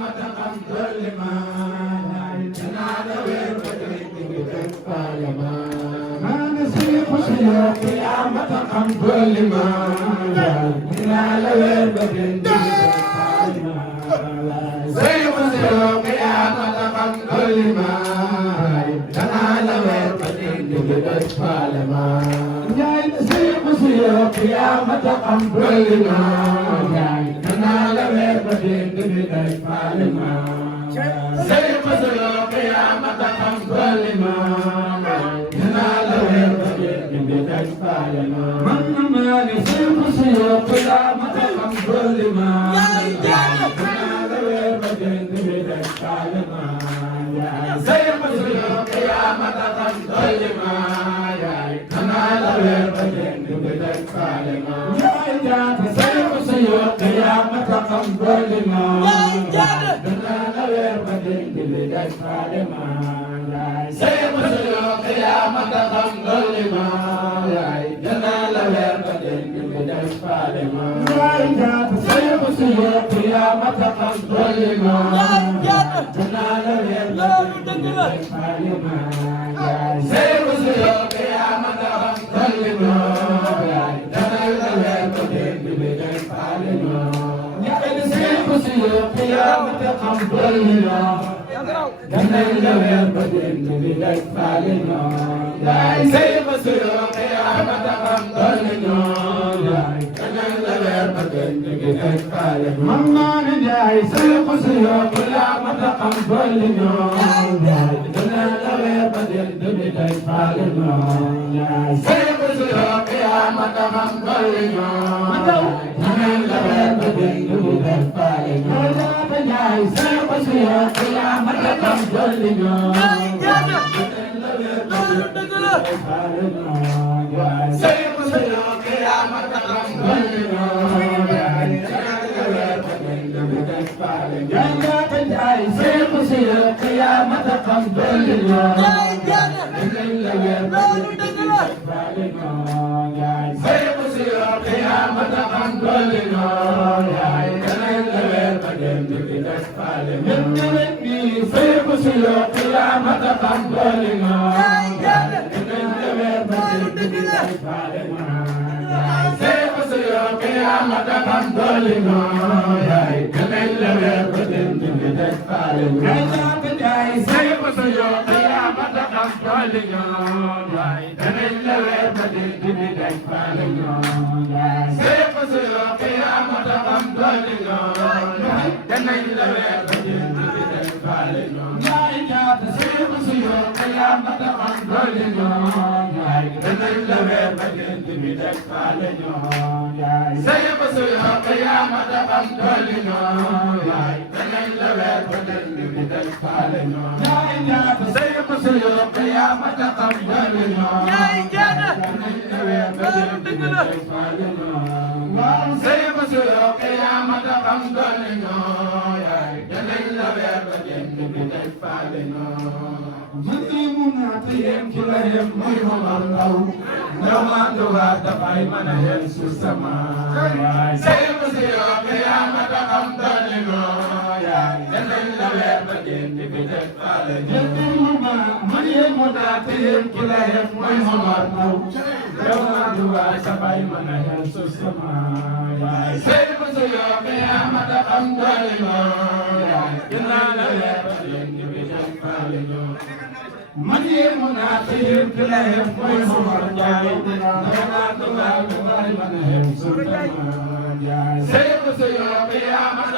matakam dolima nana wer badin palama mana siku siyo ya matakam dolima nana wer badin palama siku siyo ya matakam dolima nana wer badin palama siku siyo ya matakam dolima nana wer badin palama siku siyo ya matakam dolima nana wer badin palama manamani siku siyo ya matakam dolima nana wer badin palama siku siyo ya matakam dolima nana wer badin palama siku siyo ya matakam dolima nana wer badin palama siku siyo ya matakam dolima nana wer badin palama siku siyo ya matakam dolima nana wer badin palama siku siyo ya matakam dolima nana wer badin palama siku siyo ya matakam dolima nana wer badin palama siku siyo ya matakam dolima nana wer badin palama mama njay siku siyo ya matakam dolima nana wer badin palama siku siyo ya matakam dolima nana wer badin palama njay siku siyo ya matakam dolima siku siyo ya matakam dolima njay siku siyo ya matakam dolima siku siyo ya matakam dolima siku siyo ya matakam dolima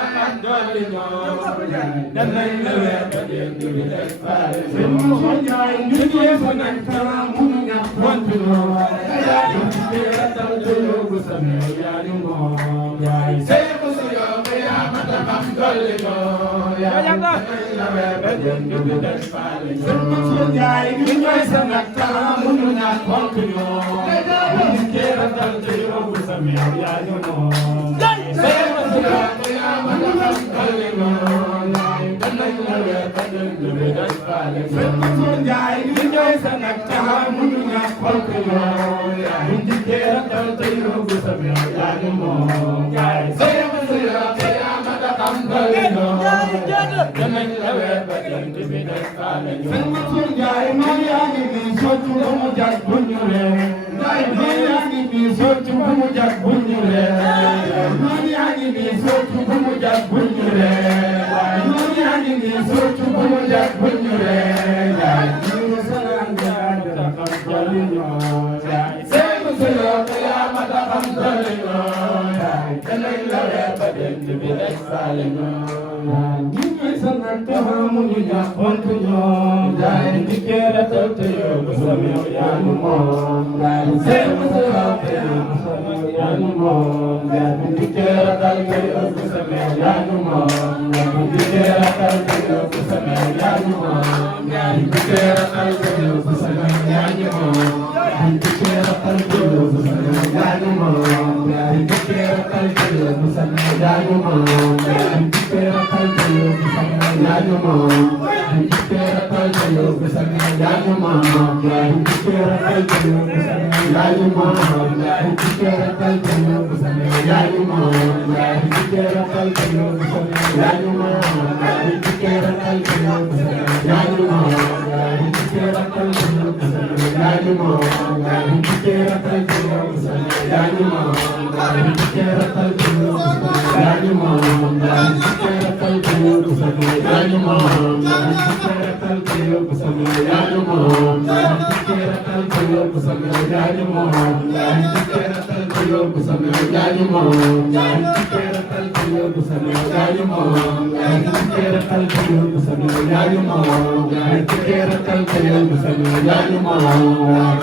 siku siyo ya matakam dolima Say danañ la weer ba jant bi des faale ñu sëñ Mansour Ndiaye maa yaa ngi nii soccu ba mu jag bu ñu ree Ndiaye maa yaa ngi nii soccu ba mu jag bu ñu ree maa yaa ngi nii soccu ba mu jag bu ñu ree maa yaa ngi nii soccu ba mu jag bu ñu ree Ndiaye ñu salaan Ndiaye taxam jali ñoo Ndiaye sëñ Mansour yaa ma taxam jali ñoo Ndiaye danañ la weer ba jant bi des faale ñu mu ñaax fonk ñoom Ndiaye di keeratal te yow bu sa meew yaa nu moom Ndiaye seen bu sa meew yaa nu moom Ndiaye di keeratal te yow bu sa meew yaa nu moom Ndiaye di keeratal te yow bu sa meew yaa nu moom Ndiaye di keeratal te yow bu sa meew yaa nu moom Ndiaye di keeratal te yow bu sa meew yaa nu moom Ndiaye di keeratal te yow bu sa meew yaa nu moom Ndiaye di keeratal te yow bu sa meew yaa nu moom di keeratal te yow bu sa meew yaa nu moom di keeratal te yow bu sa meew yaa nu moom di keeratal te yow bu sa meew yaa nu moom di keeratal te yow bu sa meew yaa nu moom di keeratal te yow bu sa meew yaa nu moom di keeratal te yow bu sa meew yaa nu moom di keeratal te yow bu sa meew yaa nu moom di keeratal te yow bu sa meew yaa nu moom di keeratal te yow bu sa meew yaa nu moom keeratal te yow bu sa meew yaa nu moom keeratal te yow bu sa meew yaa nu moom keeratal te yow bu sa meew yaa nu moom keeratal te yow bu sa meew yaa nu moom keeratal te yow bu sa meew yaa nu moom keeratal te yow bu sa meew yaa nu moom